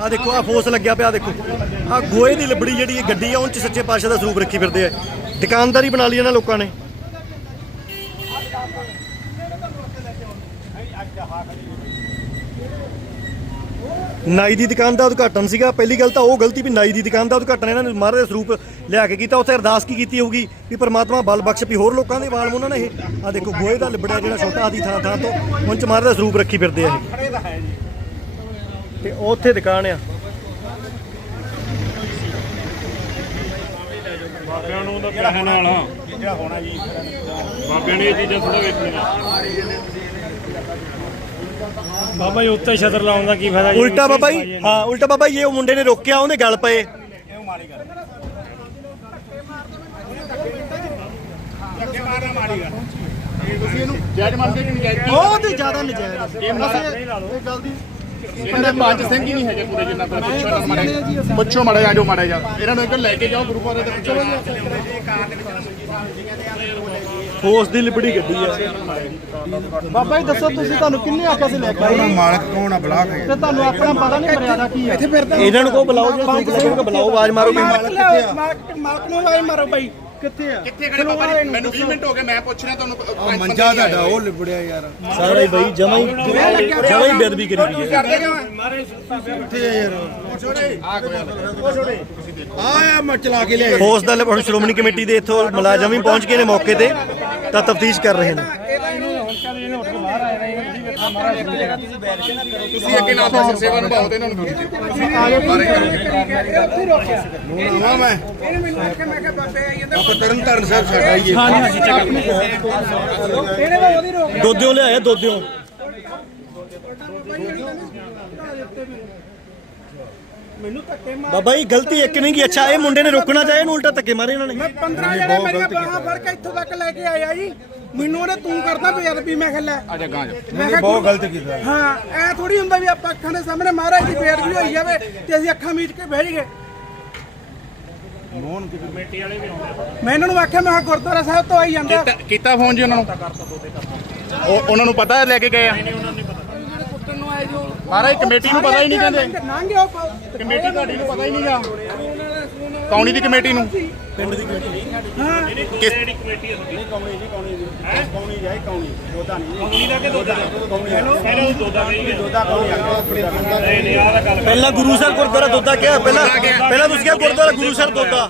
ਆ ਦੇਖੋ ਆ ਫੋਸ ਲੱਗਿਆ ਪਿਆ, ਦੇਖੋ। ਆ ਗੋਏ ਦੀ ਲਿਬੜੀ ਜਿਹੜੀ ਇਹ ਗੱਡੀ ਆ ਉਹ ਚ ਸੱਚੇ ਪਾਤਸ਼ਾਹ ਦਾ ਸਰੂਪ ਰੱਖੀ ਫਿਰਦੇ ਆ। ਦੁਕਾਨਦਾਰੀ ਬਣਾ ਲਈ ਇਹਨਾਂ ਲੋਕਾਂ ਨੇ। ਨਾਈ ਦੀ ਦੁਕਾਨ ਦਾ ਉਦਘਾਟਨ ਸੀਗਾ। ਪਹਿਲੀ ਗੱਲ ਤਾਂ ਉਹ ਗਲਤੀ ਵੀ ਨਾਈ ਦੀ ਦੁਕਾਨ ਦਾ ਉਦਘਾਟਨ ਇਹਨਾਂ ਨੇ ਮਹਾਰਾਜ ਦਾ ਸਰੂਪ ਲਿਆ ਕੇ ਕੀਤਾ। ਉੱਥੇ ਅਰਦਾਸ ਕੀ ਕੀਤੀ ਹੋਊਗੀ ਵੀ ਪਰਮਾਤਮਾ ਬਲ ਬਖਸ਼ ਵੀ ਹੋਰ ਲੋਕਾਂ ਦੇ ਵਾਲ ਉਹਨਾਂ ਨੇ ਇਹ। ਆ ਦੇਖੋ ਗੋਏ ਦਾ ਲਿਬੜਿਆ ਜਿਹੜਾ ਛੋਟਾ ਆਦੀ ਥਾਂ ਥਾਂ ਤੋਂ ਉਹਨਾਂ ਚ ਮਹਾਰਾਜ ਦਾ ਸਰੂਪ ਰੱਖੀ ਫਿਰਦੇ ਆ ਇਹ। ਤੇ ਉਹ ਉੱਥੇ ਦੁਕਾਨ ਆ। ਬਾਬਿਆਂ ਨੂੰ ਤਾਂ ਕਿਹੜਾ ਹੋਣਾ ਵਾਲਾ ਜਿਹੜਾ ਹੋਣਾ ਜੀ ਬਾਬਿਆਂ ਨੇ ਇਹ ਚੀਜ਼ਾਂ ਥੋੜਾ ਵੇਖਣੀਆਂ ਬਾਬਾ ਜੀ ਉੱਤੇ ਛਤਰ ਲਾਉਣ ਦਾ ਕੀ ਫਾਇਦਾ ਜੀ? ਉਲਟਾ ਬਾਬਾ ਜੀ ਹਾਂ ਉਲਟਾ ਬਾਬਾ ਜੀ ਇਹ ਉਹ ਮੁੰਡੇ ਨੇ ਰੋਕਿਆ ਉਹਦੇ ਗਲ ਪਏ। ਜੈਜ ਮੰਨਦੇ ਕਿ ਨਹੀਂ ਜੈਜ ਬਹੁਤ ਹੀ ਜ਼ਿਆਦਾ ਨਜਾਇਜ਼ ਇਹ ਗੱਲ ਦੀ ਇਹਨਾਂ ਦੇ ਪੰਜ ਸਿੰਘ ਹੀ ਨਹੀਂ ਹੈਗੇ ਪੂਰੇ ਜਿੰਨਾ ਕੋਲ ਪੁੱਛੋ ਨਾ ਮਾੜੇ ਪੁੱਛੋ ਮਾੜੇ ਆ ਜਾ ਇਹਨਾਂ ਨੂੰ ਇੱਕ ਲੈ ਕੇ ਜਾਓ ਗੁਰੂ ਘਰ ਦੇ ਪੁੱਛੋ ਫੋਰਸ ਦੀ ਲਿਬੜੀ ਗੱਡੀ ਆ। ਬਾਬਾ ਜੀ ਦੱਸੋ ਤੁਸੀਂ ਤੁਹਾਨੂੰ ਕਿੰਨੇ ਆਖਿਆ ਸੀ ਲੈ ਕੇ ਆਉਣਾ ਮਾਲਕ ਕੌਣ ਆ ਬਲਾਕ ਹੈ ਤੇ ਤੁਹਾਨੂੰ ਆਪਣਾ ਪਤਾ ਨਹੀਂ ਮਰਿਆਦਾ ਕੀ ਫਿਰਦਾ। ਇਹਨਾਂ ਨੂੰ ਕੋ ਬੁਲਾਓ ਜੇ ਤੁਸੀਂ ਬੁਲਾਓਗੇ ਬੁਲਾਓ ਆਵਾਜ਼ ਮਾਰੋ ਵੀ ਮਾਲਕ ਮਾਲਕ ਨੂੰ ਆਵਾਜ਼ ਮਾਰੋ ਬਾਈ। ਕਿੱਥੇ ਆ? ਕਿੱਥੇ ਖੜੇ ਬਾਬਾ ਜੀ? ਮੈਨੂੰ 20 ਮਿੰਟ ਹੋ ਗਏ ਮੈਂ ਪੁੱਛ ਰਿਹਾ ਤੁਹਾਨੂੰ ਪੰਜ ਬੰਦੇ ਮੰਜਾ। ਤੁਹਾਡਾ ਉਹ ਲਿਬੜਿਆ ਯਾਰ। ਸਾਰਾ ਹੀ ਬਈ ਜਮਾ ਹੀ ਜਮਾ ਹੀ ਬੇਦਬੀ ਕਰੀ ਗਈ ਹੈ ਕਰਦੇ ਕਿਉਂ ਕਿੱਥੇ ਆ ਯਾਰ। ਆ ਆ ਮੈਂ ਚਲਾ ਕੇ ਲਿਆ ਫੋਰਸ ਦਾ ਹੁਣ ਸ਼੍ਰੋਮਣੀ ਕਮੇਟੀ ਦੇ ਇੱਥੋਂ ਮੁਲਾਜ਼ਮ ਵੀ ਪਹੁੰਚ ਗਏ ਨੇ ਮੌਕੇ ਤੇ ਤਾਂ ਤਫਤੀਸ਼ ਕਰ ਰਹੇ ਨੇ। ਤੁਸੀਂ ਅੱਗੇ ਨਾ ਫਸਲ ਸੇਵਾ ਨਿਭਾਓ ਤੇ ਇਹਨਾਂ ਨੂੰ ਦੂਰੀ ਹੁਣ ਆਵਾਂ ਮੈਂ? ਆਪਾਂ ਤਰਨ ਤਾਰਨ ਸਾਹਿਬ ਸਾਡਾ ਹੀ ਹੈ ਦੋਦਿਓ ਲਿਆਇਆ ਦੋਦਿਓ ਬਾਬਾ ਜੀ ਗਲਤੀ ਇੱਕ ਨਹੀਂ ਕੀ ਅੱਛਾ ਇਹ ਮੁੰਡੇ ਨੇ ਰੋਕਣਾ ਚਾਹਿਆ ਇਹਨੂੰ ਉਲਟਾ ਧੱਕੇ ਮਾਰੇ ਇਹਨਾਂ ਨੇ। 15 ਜਣੇ ਮੇਰੀਆਂ ਬਾਹਾਂ ਫੜ ਕੇ ਇੱਥੋਂ ਤੱਕ ਲੈ ਕੇ ਆਇਆ ਜੀ। ਮੈਨੂੰ ਉਹਨੇ ਤੂੰ ਕਰਦਾ ਬੇਅਦਬੀ ਮੈਂ ਖੱਲਾ ਆ ਜਾ ਗਾਂ ਜਾ। ਮੈਂ ਕਿਹਾ ਬਹੁਤ ਗਲਤ ਕੀਤਾ। ਹਾਂ ਐ ਥੋੜੀ ਹੁੰਦਾ ਵੀ ਆਪਾਂ ਅੱਖਾਂ ਦੇ ਸਾਹਮਣੇ ਮਹਾਰਾਜ ਦੀ ਬੇਅਦਬੀ ਹੋਈ ਜਾਵੇ ਤੇ ਅਸੀਂ ਅੱਖਾਂ ਮੀਚ ਕੇ ਬਹਿ ਜਾਈਏ। ਮੈਂ ਇਹਨਾਂ ਨੂੰ ਆਖਿਆ ਮੈਂ ਕਿਹਾ ਗੁਰਦੁਆਰਾ ਸਾਹਿਬ ਤੋਂ ਆਈ ਜਾਂਦਾ। ਕੀਤਾ- ਕੀਤਾ ਫੋਨ ਜੀ ਉਹਨਾਂ ਨੂੰ? ਉਹ ਉਹਨਾਂ ਨੂੰ ਪਤਾ ਹੈ ਲੈ ਕੇ ਗਏ ਆ? ਕੁੱਟਣ ਨੂੰ ਆਏ ਜੋ ਮਹਾਰਾਜ ਕਮੇਟੀ ਨੂੰ ਪਤਾ ਹੀ ਨਹੀਂ ਕਹਿੰਦੇ। ਲੰਘ ਗਿਆ ਉਹ ਕਮੇਟੀ ਤੁਹਾਡੀ ਨੂੰ ਪਤਾ ਹੀ ਨਹੀਂਗਾ ਕੌਣੀ ਦੀ ਕਮੇਟੀ ਨੂੰ? ਹਾਂ ਕਿਸ ਪਹਿਲਾਂ ਗੁਰੂ ਸਾਹਿਬ ਗੁਰਦੁਆਰਾ ਦੋਦਾ ਕਿਹਾ ਪਹਿਲਾਂ ਪਹਿਲਾਂ ਤੁਸੀਂ ਕਿਹਾ ਗੁਰਦੁਆਰਾ ਗੁਰੂ ਸਾਹਿਬ ਦੋਦਾ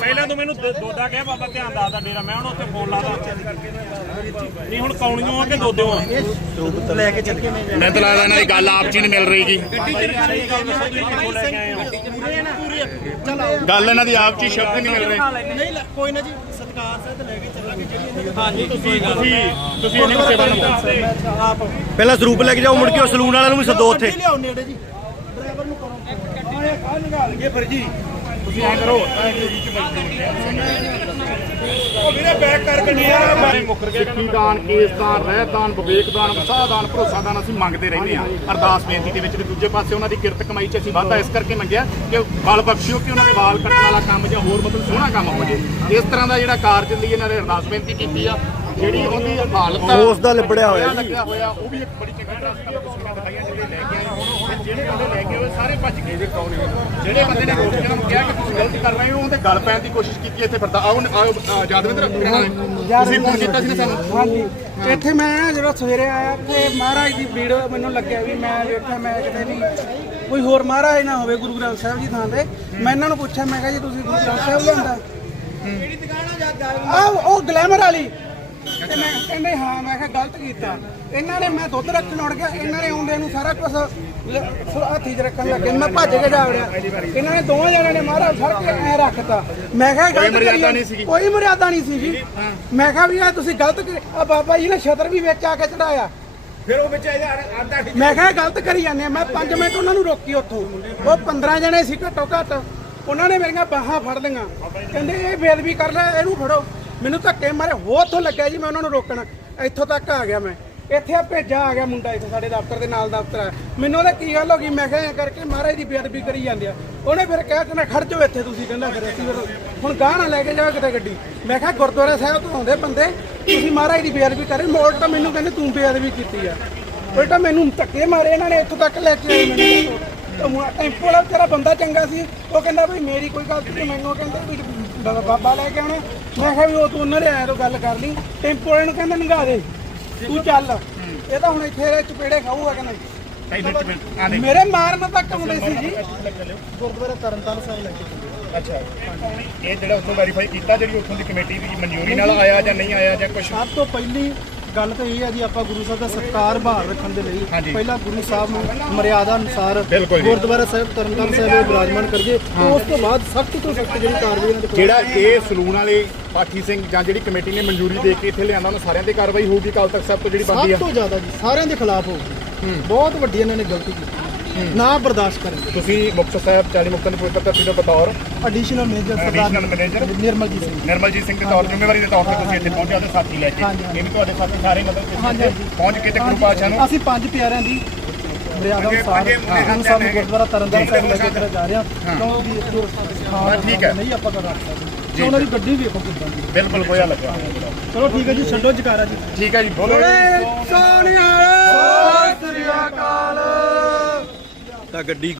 ਪਹਿਲਾਂ ਤੂੰ ਮੈਨੂੰ ਦ- ਦੋਦਾ ਕਹਿ ਬਾਬਾ ਧਿਆਨ ਦੱਸਦਾ ਡੇਰਾ ਮੈਂ ਹੁਣ ਉੱਥੇ ਫੋਨ ਲਾਦਾ ਨਹੀਂ ਹੁਣ ਕੌਣੀਆਂ ਆ ਕਿ ਦੋਦਿਓ ਆ ਲੈ ਕੇ ਚੱਲ ਗਏ ਮੈਂ ਤਾਂ ਲੱਗਦਾ ਇਹਨਾਂ ਦੀ ਗੱਲ ਆਪ ਜੀ ਨਹੀਂ ਮਿਲ ਰਹੀ ਜੀ ਕਿੱਥੋਂ ਲੈ ਕੇ ਆਏ ਹੋ ਗੱਲ ਇਹਨਾਂ ਦੀ ਆਪ ਜੀ ਸ਼ਬਦ ਨਹੀਂ ਨਹੀਂ ਕੋਈ ਨਾ ਜੀ ਸਤਕਾਰ ਸਾਹਿਬ ਲੈ ਕੇ ਚੱਲਾਂਗੇ ਤੁਸੀਂ ਤੁਸੀਂ ਇਹਨੇ ਸੇਵਾ ਨਿਭਾਓ ਪਹਿਲਾਂ ਸਰੂਪ ਲੈ ਕੇ ਜਾਓ ਮੁੜ ਕੇ ਉਹ ਸਲੂਨ ਵਾਲਿਆਂ ਨੂੰ ਵੀ ਸੱਦੋ ਉੱਥੇ। ਲਿਆਓ ਨੇੜੇ ਜੀ। ਡਰਾਈਵਰ ਨੂੰ ਕਰੋ। ਤੁਸੀਂ ਐ ਕਰੋ ਸਿੱਖੀ ਦਾਨ ਕੇਸ ਦਾਨ ਰਹਿਤ ਦਾਨ ਵਿਵੇਕ ਦਾਨ ਵਸਾਹ ਦਾਨ ਭਰੋਸਾ ਦਾਨ ਅਸੀਂ ਮੰਗਦੇ ਰਹਿੰਦੇ ਆ ਅਰਦਾਸ ਬੇਨਤੀ ਦੇ ਵਿੱਚ ਵੀ ਦੂਜੇ ਪਾਸੇ ਉਹਨਾਂ ਦੀ ਕਿਰਤ ਕਮਾਈ 'ਚ ਅਸੀਂ ਵਾਧਾ ਇਸ ਕਰਕੇ ਮੰਗਿਆ ਕਿ ਬਲ ਬਖਸ਼ਿਓ ਕਿ ਉਹਨਾਂ ਦੇ ਵਾਲ ਕੱਟਣ ਵਾਲਾ ਕੰਮ ਜਾਂ ਹੋਰ ਮਤਲਬ ਸੋਹਣਾ ਕੰਮ ਹੋ ਜੇ। ਇਸ ਤਰ੍ਹਾਂ ਦਾ ਜਿਹੜਾ ਕਾਰਜ ਲਈ ਇਹਨਾਂ ਨੇ ਅਰਦਾਸ ਬੇਨਤੀ ਕੀਤੀ ਆ ਜਿਹੜੀ ਉਹਦੀ ਹਾਲਤ ਉਸ ਦਾ ਲਿਬੜਿਆ ਹੋਇਆ ਹੋਇਆ ਉਹ ਵੀ ਇੱਕ ਬੜੀ ਚੰਗੀ ਤਰ੍ਹਾਂ ਦਿਖਾਈਆਂ ਜਿਹੜੇ ਬੰਦੇ ਲੈ ਕੇ ਆਏ ਸਾਰੇ ਭੱਜ ਗਏ। ਜੇ ਕੌਣ ਜਿਹੜੇ ਬੰਦੇ ਨੇ ਰੋਕ ਕੇ ਉਹਨਾਂ ਨੂੰ ਕਿਹਾ ਕਿ ਤੁਸੀਂ ਗਲਤੀ ਕਰ ਰਹੇ ਹੋ ਉਹਦੇ ਗੱਲ ਪੈਣ ਦੀ ਕੋਸ਼ਿਸ਼ ਕੀਤੀ ਇੱਥੇ ਫਿਰਦਾ। ਆਓ ਆਓ ਅ, ਯਾਦਵਿੰਦਰ ਤੁਸੀਂ ਫੋਨ ਕੀਤਾ ਸੀ ਨਾ ਸਾਨੂੰ? ਹਾਂਜੀ। ਇੱਥੇ ਮੈਂ ਜਦੋਂ ਸਵੇਰੇ ਆਇਆ ਤੇ ਮਹਾਰਾਜ ਦੀ ਭੀੜ ਮੈਨੂੰ ਲੱਗਿਆ ਵੀ ਮੈਂ ਵੇਖਿਆ ਮੈਂ ਕਿਤੇ ਨਹੀਂ। ਕੋਈ ਹੋਰ ਮਹਾਰਾਜ ਨਾ ਹੋਵੇ ਗੁਰੂ ਗ੍ਰੰਥ ਸਾਹਿਬ ਜੀ ਥਾਂ ਤੇ। ਮੈਂ ਇਹਨਾਂ ਨੂੰ ਪੁੱਛਿਆ ਮੈਂ ਕਿਹਾ ਜੀ ਤੁਸੀਂ ਗੁਰੂ ਗ੍ਰੰਥ ਸਾਹਿਬ ਲਿਆਂਦਾ ਕਿਹੜੀ ਦੁਕਾਨ ਆ ਉਹ ਗਲੈਮਰ ਵਾਲੀ। ਤੇ ਮੈਂ ਕਹਿੰਦੇ ਹਾਂ ਮੈਂ ਕਿਹਾ ਗਲਤ ਕੀਤਾ। ਇਹਨਾਂ ਨੇ ਮੈਂ ਦੁੱਧ ਰੱਖਣ ਉੜ ਗਿਆ ਇਹਨਾਂ ਨੇ ਆਉਂਦੇ ਨੂੰ ਸਾਰਾ ਕੁਝ ਹੱਥੀ 'ਚ ਰੱਖਣ ਲੱਗੇ ਮੈਂ ਭੱਜ ਕੇ ਜਾ ਵੜਿਆ। ਇਹਨਾਂ ਨੇ ਦੋਵਾਂ ਜਣਿਆਂ ਨੇ ਮਹਾਰਾਜ ਫੜ ਕੇ ਐ ਰੱਖਤਾ ਮੈਂ ਕਿਹਾ ਗਲਤ ਕਰੀ ਨਹੀਂ ਸੀਗੀ। ਕੋਈ ਮਰਿਆਦਾ ਨਹੀਂ ਸੀ ਜੀ ਮੈਂ ਕਿਹਾ ਵੀ ਆ ਤੁਸੀਂ ਗਲਤ ਆ ਬਾਬਾ ਜੀ ਨੇ ਛਤਰ ਵੀ ਵਿੱਚ ਆ ਕੇ ਚੜਾਇਆ। ਫਿਰ ਉਹ ਵਿੱਚ ਆਂਦਾ ਮੈਂ ਕਿਹਾ ਗਲਤ ਕਰੀ ਜਾਂਦੇ ਆ। ਮੈਂ 5 ਮਿੰਟ ਉਹਨਾਂ ਨੂੰ ਰੋਕੀ ਉੱਥੋਂ। ਉਹ 15 ਜਣੇ ਸੀ ਘੱਟੋ ਘੱਟ। ਉਹਨਾਂ ਨੇ ਮੇਰੀਆਂ ਬਾਹਾਂ ਫੜ ਲਈਆਂ। ਕਹਿੰਦੇ ਇਹ ਬੇਅਦਬੀ ਕਰ ਲੈ ਇਹਨੂੰ ਫੜੋ। ਮੈਨੂੰ ਧੱਕੇ ਮਾਰੇ, ਹੋਰ ਉੱਥੋਂ ਲੱਗਿਆ ਜੀ ਮੈਂ ਉਹਨਾਂ ਨੂੰ ਰੋਕਣ। ਇੱਥੋਂ ਤੱਕ ਆ ਗਿਆ ਮੈਂ। ਇੱਥੇ ਆ ਭੇਜਾ ਆ ਗਿਆ ਮੁੰਡਾ ਇੱਥੇ ਸਾਡੇ ਦਫ਼ਤਰ ਦੇ ਨਾਲ ਦਫ਼ਤਰ ਆ। ਮੈਨੂੰ ਉਹਦਾ ਕੀ ਗੱਲ ਹੋ ਗਈ? ਮੈਂ ਕਿਹਾ ਐਂ ਕਰਕੇ ਮਹਾਰਾਜ ਦੀ ਬੇਅਦਬੀ ਕਰੀ ਜਾਂਦੇ ਆ। ਉਹਨੇ ਫਿਰ ਕਿਹਾ ਕਿ ਨਾ ਖੜ ਜਾਓ ਇੱਥੇ ਤੁਸੀਂ, ਕਹਿੰਦਾ ਫਿਰ ਅਸੀਂ ਫਿਰ ਹੁਣ ਗਾਹ ਨਾ ਲੈ ਕੇ ਜਾਓ ਕਿਤੇ ਗੱਡੀ। ਮੈਂ ਕਿਹਾ ਗੁਰਦੁਆਰਾ ਸਾਹਿਬ ਤੋਂ ਆਉਂਦੇ ਬੰਦੇ, ਤੁਸੀਂ ਮਹਾਰਾਜ ਦੀ ਬੇਅਦਬੀ ਕਰੇ। ਮੋੜ ਤਾਂ ਮੈਨੂੰ ਕਹਿੰਦੇ ਤੂੰ ਬੇਅਦਬੀ ਕੀਤੀ ਆ। ਬੇਟਾ ਮੈਨੂੰ ਧੱਕੇ ਮਾਰੇ ਇਹਨਾਂ ਨੇ, ਇੱਥੋਂ ਤੱਕ ਲੈ ਕੇ ਆਏ ਮੈਨੂੰ। ਟੈਂਪੋ ਵਾਲਾ ਤੇਰਾ ਬੰਦਾ ਚੰਗਾ ਸੀ। ਉਹ ਕਹਿੰਦਾ ਵੀ ਮੇਰੀ ਕੋਈ ਗਲਤੀ ਨਹੀਂ, ਮੈਨੂੰ ਕਹਿੰਦਾ ਵੀ ਬਾਬਾ ਬਾਬਾ ਲੈ ਕੇ ਆਉਣਾ। ਮੈਂ ਕਿਹਾ ਵੀ ਉਹ ਤੂੰ ਉਹਨਾਂ ਦੇ ਆਇਆ ਤੋਂ ਗੱਲ ਕਰ ਲਈ। ਟੈਂਪੋ ਵਾਲੇ ਨੂੰ ਕਹਿੰਦਾ ਨੰਗਾ ਦੇ। ਤੂੰ ਚੱਲ। ਇਹ ਤਾਂ ਹੁਣ ਇੱਥੇ ਇਹਦੇ ਚਪੇੜੇ ਖਾਊਗਾ ਕਿ ਆ ਦੇਖ। ਮੇਰੇ ਮਾਰਨ ਤੱਕ ਆਉਂਦੇ ਸੀ ਜੀ। ਅੱਛਾ। ਇਹ ਜਿਹੜਾ ਉੱਥੋਂ ਵੈਰੀਫਾਈ ਕੀਤਾ ਜਿਹੜੀ ਉੱਥੋਂ ਦੀ ਕਮੇਟੀ ਦੀ ਮਨਜ਼ੂਰੀ ਨਾਲ ਆਇਆ ਜਾਂ ਨਹੀਂ ਆਇਆ ਜਾਂ ਕੁਝ ਸਭ ਤੋਂ ਪਹਿਲੀ ਗੱਲ ਤਾਂ ਇਹ ਹੈ ਜੀ ਆਪਾਂ ਗੁਰੂ ਸਾਹਿਬ ਦਾ ਸਤਿਕਾਰ ਬਹਾਲ ਰੱਖਣ ਦੇ ਲਈ। ਪਹਿਲਾਂ ਗੁਰੂ ਸਾਹਿਬ ਨੂੰ ਮਰਿਆਦਾ ਅਨੁਸਾਰ। ਗੁਰਦੁਆਰਾ ਸਾਹਿਬ ਤਰਨਤਾਰਨ ਸਾਹਿਬ ਵਿੱਚ ਬਿਰਾਜਮਾਨ ਕਰੀਏ। ਉਸ ਤੋਂ ਬਾਅਦ ਸਖਤ ਤੋਂ ਸਖਤ ਜਿਹੜੀ ਕਾਰਵਾਈ ਦੇ ਖਿਲਾਫ਼ ਜਿਹੜਾ ਇਹ ਸਲੂਨ ਵਾਲੇ ਪਾਠੀ ਸਿੰਘ ਜਾਂ ਜਿਹੜੀ ਕਮੇਟੀ ਨੇ ਮਨਜ਼ੂਰੀ ਦੇ ਕੇ ਇੱਥੇ ਲਿਆਂਦਾ ਉਹਨਾਂ ਸਾਰਿਆਂ ਤੇ ਕਾਰਵਾਈ ਹੋਊਗੀ ਕੱਲ ਤੱਕ ਸਭ ਤੋਂ ਜਿਹੜੀ ਬੰਦੀ ਸਭ ਆ ਤੋਂ ਜ਼ਿਆਦਾ ਜੀ ਸਾਰਿਆਂ ਦੇ ਖਿਲਾਫ ਹੋਊਗੀ। ਬਹੁਤ ਵੱਡੀ ਇਹਨਾਂ ਨੇ ਗਲਤੀ ਕੀਤੀ। ਨਾ ਬਰਦਾਸ਼ਤ ਕਰਾਂਗੇ ਤੁਸੀਂ ਮੁਕਤਸਰ ਸਾਹਿਬ 40 ਮੁਕਤਾਂ ਦੀ ਪਵਿੱਤਰ ਧਰਤੀ ਦੇ ਬਤੌਰ। Additional Sardar Additional manager? Nirmaljit Singh. Nirmaljit Singh ਦੇ ਤੌਰ ਜ਼ਿੰਮੇਵਾਰੀ ਦੇ ਤੌਰ ਤੇ ਤੁਸੀਂ ਇੱਥੇ ਪਹੁੰਚੇ ਉਹਦੇ ਸਾਥੀ ਲੈ ਕੇ। ਇਹ ਵੀ ਤੁਹਾਡੇ ਸਾਥੀ ਸਾਰੇ ਮਤਲਬ ਹਾਂਜੀ। ਪਹੁੰਚ ਕੇ ਤੇ ਗੁਰੂ ਪਾਤਸ਼ਾਹ ਨੂੰ ਅਸੀਂ ਪੰਜ ਪਿਆਰਿਆਂ ਦੀ ਮਰਿਆਦਾ ਅਨੁਸਾਰ ਗੁਰੂ ਸਾਹਿਬ ਨੂੰ। ਗੁਰਦੁਆਰਾ ਤਰਨਤਾਰਨ ਸਾਹਿਬ ਲੈ ਕੇ। ਚਲੇ ਜਾ ਰਹੇ। ਹਾਂ। ਕਿਉਂਕਿ ਦੋ ਹਾਂ, ਠੀਕ ਹੈ। ਨਹੀਂ ਆਪਾਂ ਕਰ ਰੱਖ ਸਕਦੇ। ਤੇ ਉਹਨਾਂ ਦੀ ਗੱਡੀ ਵੇਖੋ ਕਿੱਦਾਂ ਦੀ ਬਿਲਕੁਲ ਹੋਇਆ ਲੱਗਾ ਚਲੋ ਠੀਕ ਹੈ ਜੀ ਛੱਡੋ ਜਕਾਰਾ ਜੀ। ਠੀਕ ਹੈ ਜੀ ਬੋਲੋ। ਤਾਂ ਗੱਡੀ